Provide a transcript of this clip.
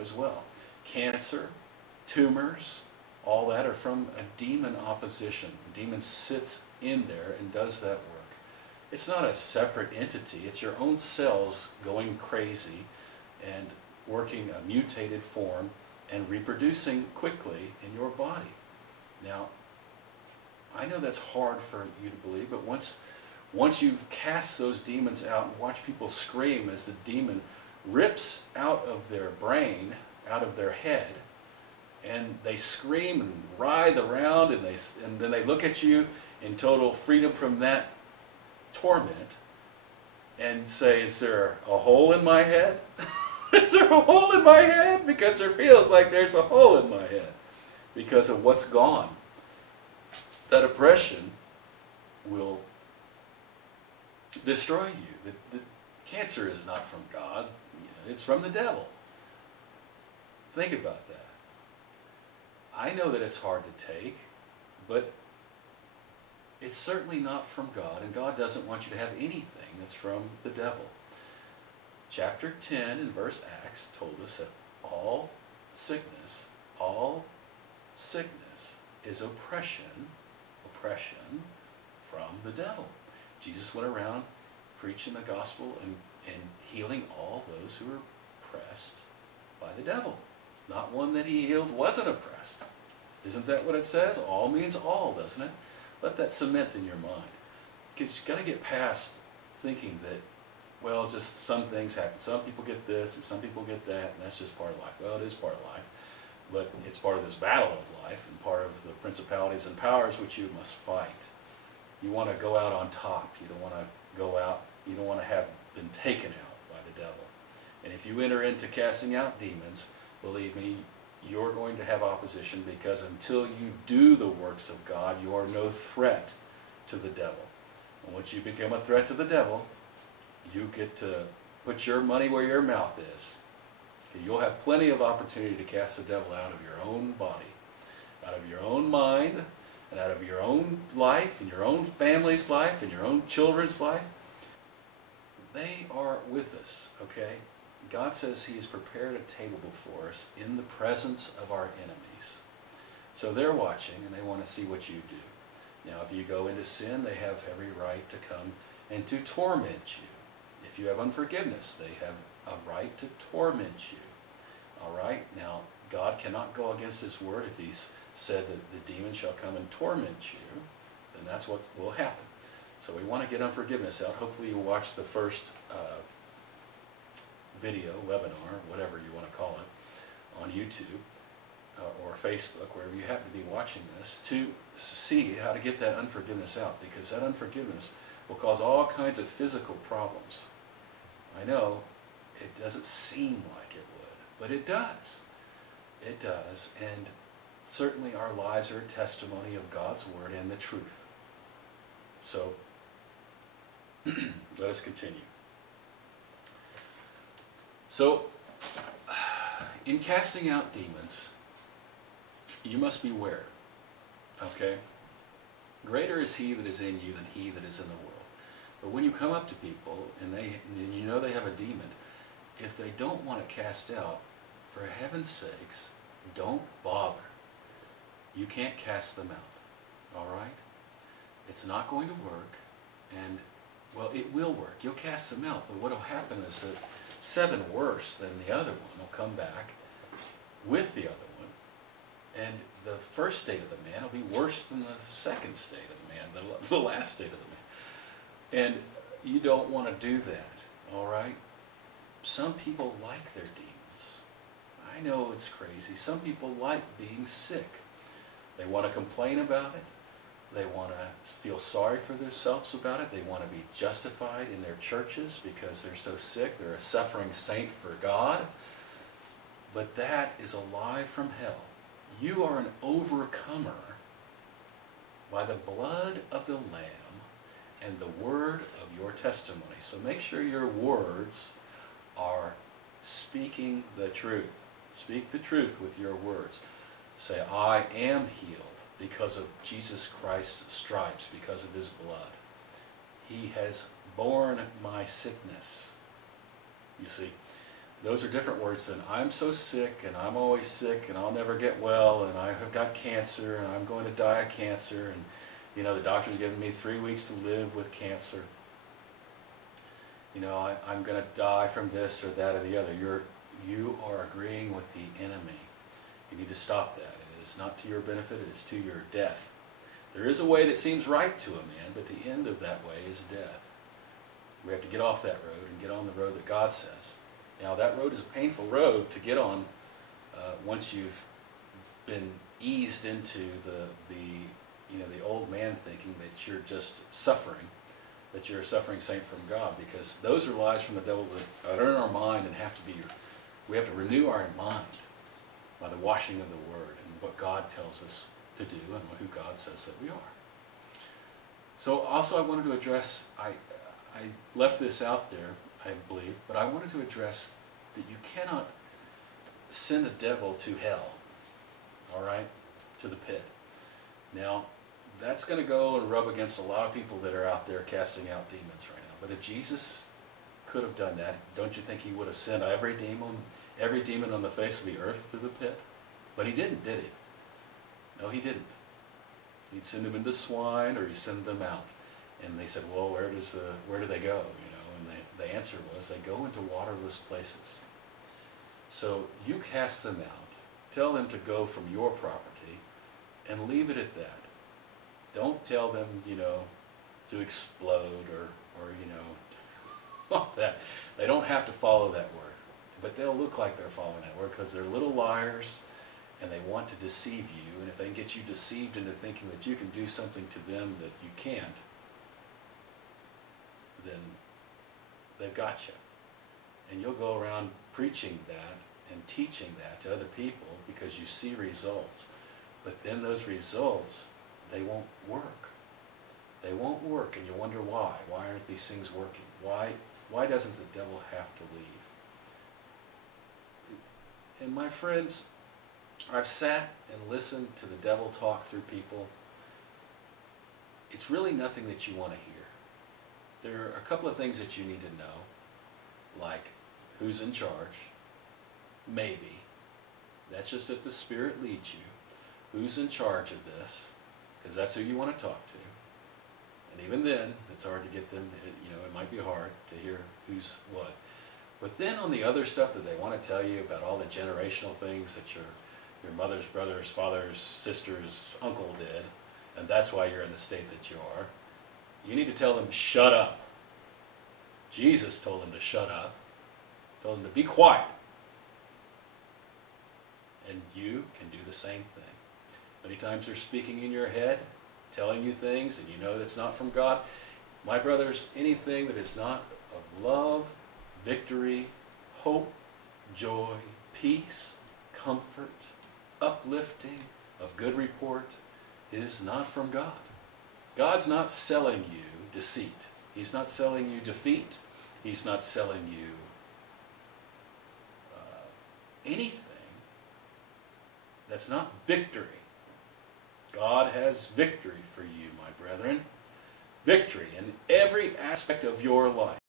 as well. Cancer, tumors, all that are from a demon opposition. The demon sits in there and does that work. It's not a separate entity. It's your own cells going crazy and working a mutated form and reproducing quickly in your body. Now, I know that's hard for you to believe, but once you've cast those demons out and watch people scream as the demon rips out of their brain, out of their head, and they scream and writhe around, and then they look at you in total freedom from that torment and say, is there a hole in my head? Is there a hole in my head? Because there feels like there's a hole in my head because of what's gone. That oppression will destroy you. The cancer is not from God. It's from the devil. Think about that. I know that it's hard to take, but it's certainly not from God, and God doesn't want you to have anything that's from the devil. Chapter 10 in verse Acts told us that all sickness is oppression from the devil. Jesus went around preaching the gospel and healing all those who were oppressed by the devil. Not one that he healed wasn't oppressed. Isn't that what it says? All means all, doesn't it? Let that cement in your mind. Because you've got to get past thinking that, well, just some things happen. Some people get this and some people get that, and that's just part of life. Well, it is part of life, but it's part of this battle of life and part of the principalities and powers which you must fight. You want to go out on top. You don't want to go out, you don't want to have been taken out by the devil. And if you enter into casting out demons, believe me, you're going to have opposition, because until you do the works of God, you are no threat to the devil. And once you become a threat to the devil, you get to put your money where your mouth is. You'll have plenty of opportunity to cast the devil out of your own body, out of your own mind, and out of your own life, and your own family's life, and your own children's life. They are with us, okay? God says He has prepared a table before us in the presence of our enemies. So they're watching, and they want to see what you do. Now, if you go into sin, they have every right to come and to torment you. If you have unforgiveness, they have a right to torment you. All right? Now, God cannot go against His word. If He's said that the demon shall come and torment you, then that's what will happen. So we want to get unforgiveness out. Hopefully you watch the first video, webinar, whatever you want to call it, on YouTube or Facebook, wherever you happen to be watching this, to see how to get that unforgiveness out, because that unforgiveness will cause all kinds of physical problems. I know it doesn't seem like it would, but it does. It does, and certainly our lives are a testimony of God's Word and the truth. So, let us continue. So, in casting out demons, you must beware, okay? Greater is He that is in you than he that is in the world. But when you come up to people and you know they have a demon, if they don't want to cast out, for heaven's sakes, don't bother. You can't cast them out, all right? It's not going to work, and, well, it will work. You'll cast them out, but what will happen is that 7 worse than the other one will come back with the other one, and the first state of the man will be worse than the second state of the man, the last state of the man. And you don't want to do that, all right? Some people like their demons. I know it's crazy. Some people like being sick. They want to complain about it. They want to feel sorry for themselves about it. They want to be justified in their churches because they're so sick. They're a suffering saint for God. But that is a lie from hell. You are an overcomer by the blood of the Lamb and the word of your testimony. So make sure your words are speaking the truth. Speak the truth with your words. Say, I am healed because of Jesus Christ's stripes, because of His blood. He has borne my sickness. You see, Those are different words than I'm so sick and I'm always sick and I'll never get well and I have got cancer and I'm going to die of cancer and the doctor's given me 3 weeks to live with cancer. I'm going to die from this or that or the other. You are agreeing with the enemy. You need to stop that. It is not to your benefit, it is to your death. There is a way that seems right to a man, but the end of that way is death. We have to get off that road and get on the road that God says. Now that road is a painful road to get on once you've been eased into the old man thinking that you're just suffering, that you're a suffering saint from God, because those are lies from the devil that are in our mind and have to be, we have to renew our mind by the washing of the Word and what God tells us to do and who God says that we are. So also I wanted to address, I left this out there, I believe, but I wanted to address that you cannot send a devil to hell, all right, to the pit. Now, that's going to go and rub against a lot of people that are out there casting out demons right now. But if Jesus could have done that, don't you think he would have sent every demon on the face of the earth to the pit? But he didn't, did he? No, he didn't. He'd send them into swine or he'd send them out. And they said, well, where do they go? And the answer was, they go into waterless places. So you cast them out. Tell them to go from your property and leave it at that. Don't tell them, to explode or all that. They don't have to follow that word. But they'll look like they're following that word because they're little liars and they want to deceive you. And if they can get you deceived into thinking that you can do something to them that you can't, then they've got you. And you'll go around preaching that and teaching that to other people because you see results. But then those results, they won't work. They won't work, and you wonder why. Why aren't these things working? Why doesn't the devil have to leave? And my friends, I've sat and listened to the devil talk through people. It's really nothing that you want to hear. There are a couple of things that you need to know, like who's in charge, maybe. That's just if the Spirit leads you. Who's in charge of this? Because that's who you want to talk to. And even then, it's hard to get them, it might be hard to hear who's what. But then on the other stuff that they want to tell you about all the generational things that your mother's brother's, father's, sister's, uncle did, and that's why you're in the state that you are, you need to tell them, shut up. Jesus told them to shut up, told them to be quiet. And you can do the same thing. Many times they're speaking in your head, telling you things, and you know that's not from God. My brothers, anything that is not of love, victory, hope, joy, peace, comfort, uplifting, of good report, is not from God. God's not selling you deceit. He's not selling you defeat. He's not selling you anything that's not victory. God has victory for you, my brethren. Victory in every aspect of your life.